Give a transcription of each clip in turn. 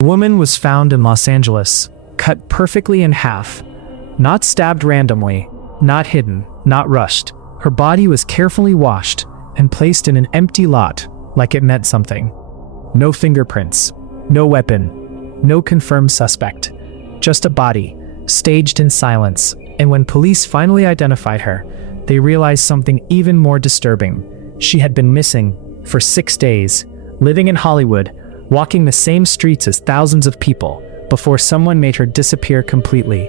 The woman was found in Los Angeles, cut perfectly in half. Not stabbed randomly, not hidden, not rushed. Her body was carefully washed and placed in an empty lot, like it meant something. No fingerprints, no weapon, no confirmed suspect. Just a body, staged in silence. And when police finally identified her, they realized something even more disturbing. She had been missing for 6 days, living in Hollywood, walking the same streets as thousands of people, before someone made her disappear completely.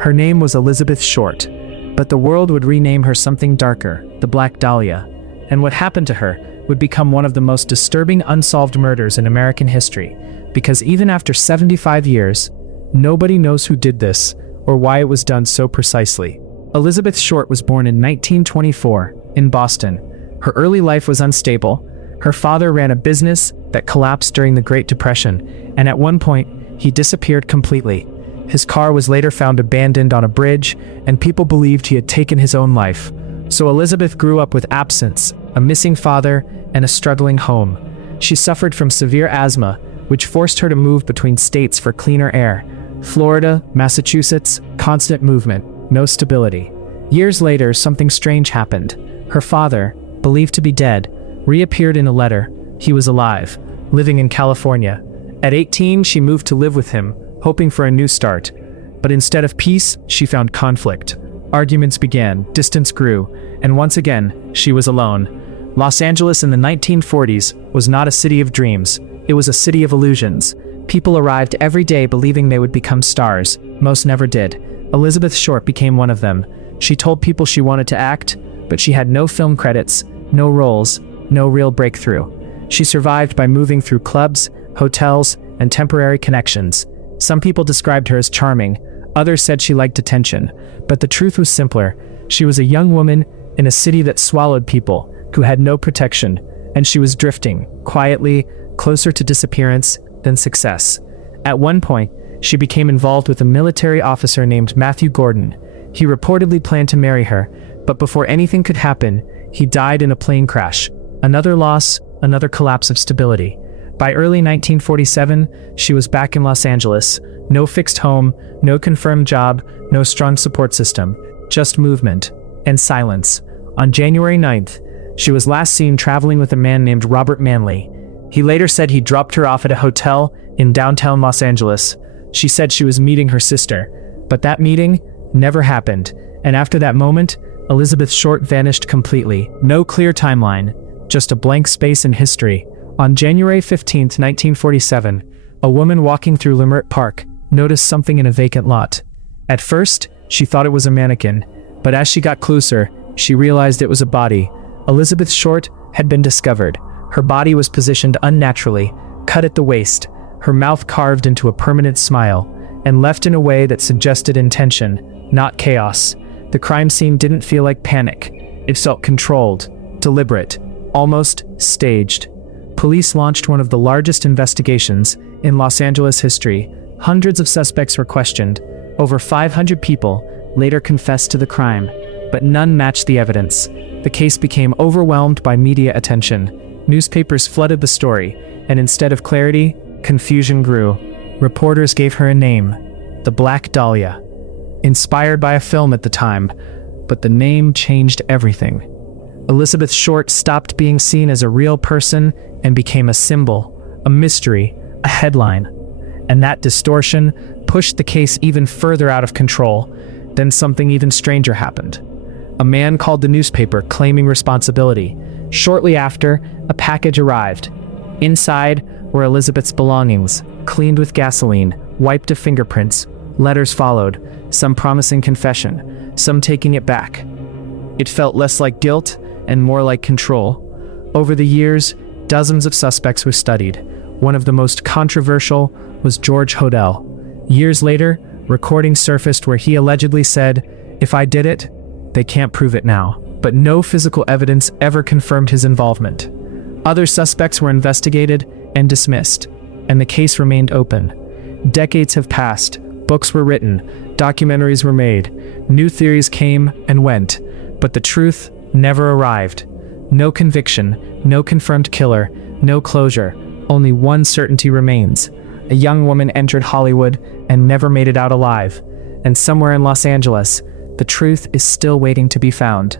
Her name was Elizabeth Short, but the world would rename her something darker, the Black Dahlia. And what happened to her would become one of the most disturbing unsolved murders in American history, because even after 75 years, nobody knows who did this or why it was done so precisely. Elizabeth Short was born in 1924 in Boston. Her early life was unstable. Her father ran a business that collapsed during the Great Depression, and at one point, he disappeared completely. His car was later found abandoned on a bridge, and people believed he had taken his own life. So Elizabeth grew up with absence, a missing father, and a struggling home. She suffered from severe asthma, which forced her to move between states for cleaner air. Florida, Massachusetts, constant movement, no stability. Years later, something strange happened. Her father, believed to be dead, reappeared in a letter. He was alive, living in California. At 18, she moved to live with him, hoping for a new start. But instead of peace, she found conflict. Arguments began, distance grew, and once again, she was alone. Los Angeles in the 1940s was not a city of dreams. It was a city of illusions. People arrived every day believing they would become stars. Most never did. Elizabeth Short became one of them. She told people she wanted to act, but she had no film credits, no roles, no real breakthrough. She survived by moving through clubs, hotels, and temporary connections. Some people described her as charming. Others said she liked attention. But the truth was simpler. She was a young woman in a city that swallowed people, who had no protection, and she was drifting, quietly, closer to disappearance than success. At one point, she became involved with a military officer named Matthew Gordon. He reportedly planned to marry her, but before anything could happen, he died in a plane crash. Another loss, another collapse of stability. By early 1947, she was back in Los Angeles. No fixed home, no confirmed job, no strong support system, just movement and silence. On January 9th, she was last seen traveling with a man named Robert Manley. He later said he dropped her off at a hotel in downtown Los Angeles. She said she was meeting her sister, but that meeting never happened. And after that moment, Elizabeth Short vanished completely. No clear timeline, just a blank space in history. On January 15, 1947, a woman walking through Leimert Park noticed something in a vacant lot. At first, she thought it was a mannequin, but as she got closer, she realized it was a body. Elizabeth Short had been discovered. Her body was positioned unnaturally, cut at the waist, her mouth carved into a permanent smile, and left in a way that suggested intention, not chaos. The crime scene didn't feel like panic. It felt controlled, deliberate, almost staged. Police launched one of the largest investigations in Los Angeles history. Hundreds of suspects were questioned. Over 500 people later confessed to the crime, but none matched the evidence. The case became overwhelmed by media attention. Newspapers flooded the story, and instead of clarity, confusion grew. Reporters gave her a name, the Black Dahlia, inspired by a film at the time, but the name changed everything. Elizabeth Short stopped being seen as a real person and became a symbol, a mystery, a headline. And that distortion pushed the case even further out of control. Then something even stranger happened. A man called the newspaper claiming responsibility. Shortly after, a package arrived. Inside were Elizabeth's belongings, cleaned with gasoline, wiped of fingerprints. Letters followed, some promising confession, some taking it back. It felt less like guilt and more like control. Over the years, dozens of suspects were studied. One of the most controversial was George Hodel. Years later, recordings surfaced where he allegedly said, "If I did it, they can't prove it now." But no physical evidence ever confirmed his involvement. Other suspects were investigated and dismissed, and the case remained open. Decades have passed, books were written, documentaries were made, new theories came and went, but the truth never arrived. No conviction, no confirmed killer, no closure. Only one certainty remains. a young woman entered Hollywood and never made it out alive. And somewhere in Los Angeles, the truth is still waiting to be found.